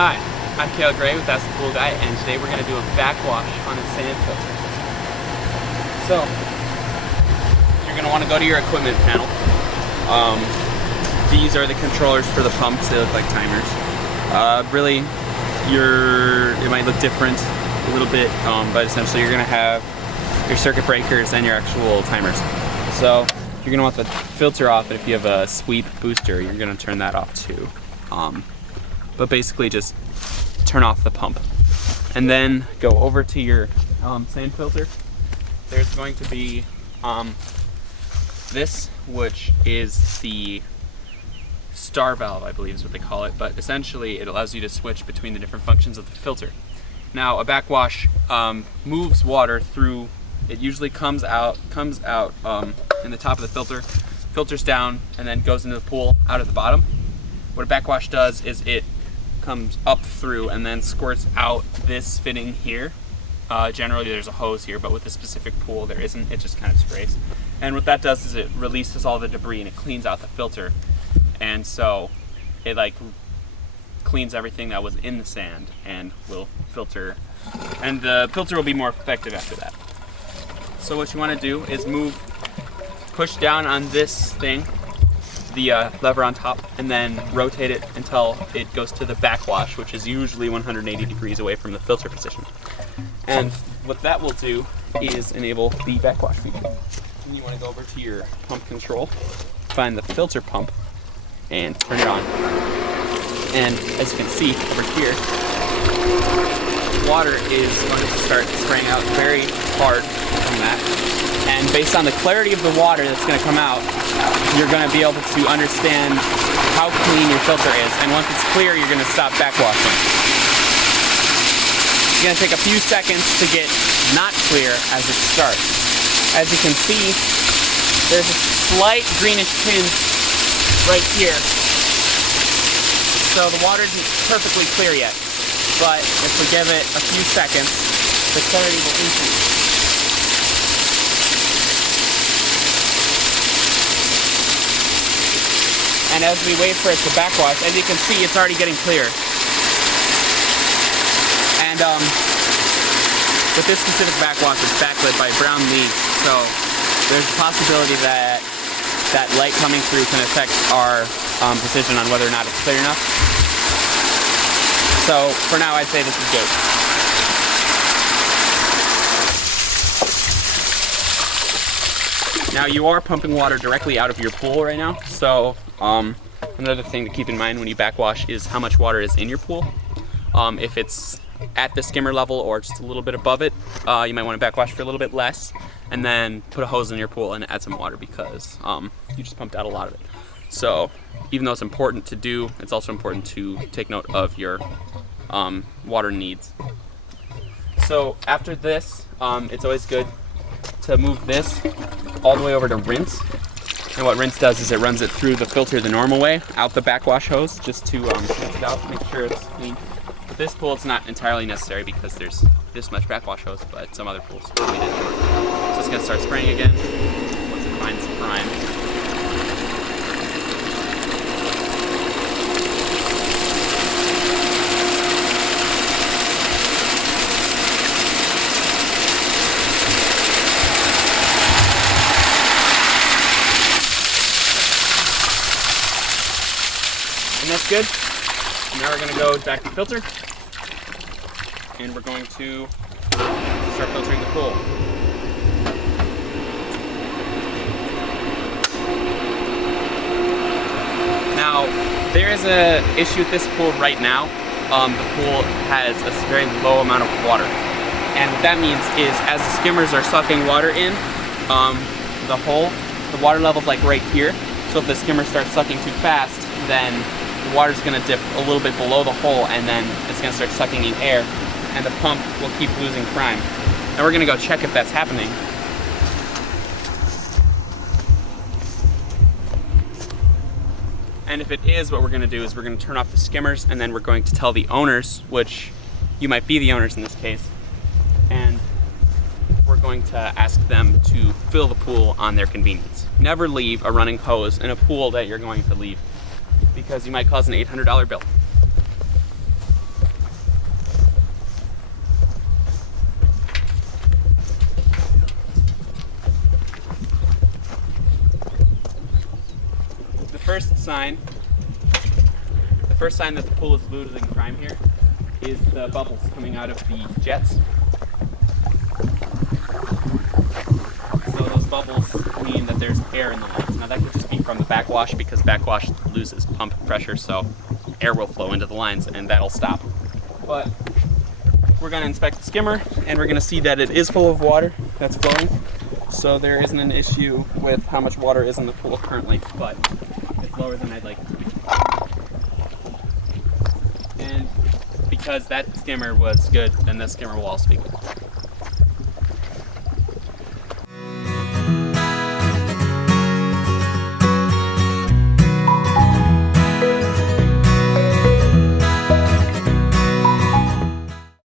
Hi, I'm Cale with That's the Pool Guy, and today we're going to do a backwash on a sand filter. So, you're going to want to go to your equipment panel. These are the controllers for the pumps. They look like timers. Really, it might look different a little bit, but essentially you're going to have your circuit breakers and your actual timers. So, you're going to want the filter off, and if you have a sweep booster, you're going to turn that off too. But basically just turn off the pump and then go over to your sand filter. There's going to be this, which is the star valve, I believe is what they call it, but essentially it allows you to switch between the different functions of the filter. Now a backwash moves water through, it usually comes out in the top of the filter, filters down, and then goes into the pool out at the bottom. What a backwash does is it comes up through and then squirts out this fitting here. Generally there's a hose here, but with a specific pool there isn't. It just kind of sprays. And what that does is it releases all the debris and it cleans out the filter. And so it like cleans everything that was in the sand and will filter. And the filter will be more effective after that. So what you want to do is push down on this thing, the lever on top, and then rotate it until it goes to the backwash, which is usually 180 degrees away from the filter position. And what that will do is enable the backwash feature. And you want to go over to your pump control, find the filter pump, and turn it on. And as you can see over here, water is going to start spraying out very hard from that. And based on the clarity of the water that's going to come out, you're going to be able to understand how clean your filter is. And once it's clear, you're going to stop backwashing. It's going to take a few seconds to get not clear as it starts. As you can see, there's a slight greenish tinge right here. So the water isn't perfectly clear yet, but if we give it a few seconds, the clarity will increase. And as we wait for it to backwash, as you can see, it's already getting clear. And with this specific backwash, it's backlit by brown leaves, so there's a possibility that that light coming through can affect our decision on whether or not it's clear enough. So for now, I'd say this is good. Now you are pumping water directly out of your pool right now, so another thing to keep in mind when you backwash is how much water is in your pool. If it's at the skimmer level or just a little bit above it, you might want to backwash for a little bit less, and then put a hose in your pool and add some water because you just pumped out a lot of it. So even though it's important to do, it's also important to take note of your water needs. So after this, it's always good to move this all the way over to rinse. And what rinse does is it runs it through the filter the normal way, out the backwash hose, just to rinse it out, make sure it's clean. With this pool, it's not entirely necessary because there's this much backwash hose, but some other pools need it. So it's gonna start spraying again once it finds prime. And that's good. Now we're going to go back to filter, and we're going to start filtering the pool. Now, there is an issue with this pool right now. The pool has a very low amount of water. And what that means is as the skimmers are sucking water in, the water level's like right here. So if the skimmer starts sucking too fast, then the water's going to dip a little bit below the hole, and then it's going to start sucking in air, and the pump will keep losing prime. And we're going to go check if that's happening. And if it is, what we're going to do is we're going to turn off the skimmers, and then we're going to tell the owners, which you might be the owners in this case, and we're going to ask them to fill the pool on their convenience. Never leave a running hose in a pool that you're going to leave, because you might cause an $800 bill. first sign that the pool is losing prime here is the bubbles coming out of the jets. So those bubbles mean that there's air in the lines. Now that could just be from the backwash, because backwash loses pump pressure, so air will flow into the lines and that'll stop. But we're going to inspect the skimmer and we're going to see that it is full of water that's flowing. So there isn't an issue with how much water is in the pool currently, but it's lower than I'd like it to be. And because that skimmer was good, then this skimmer will also be good.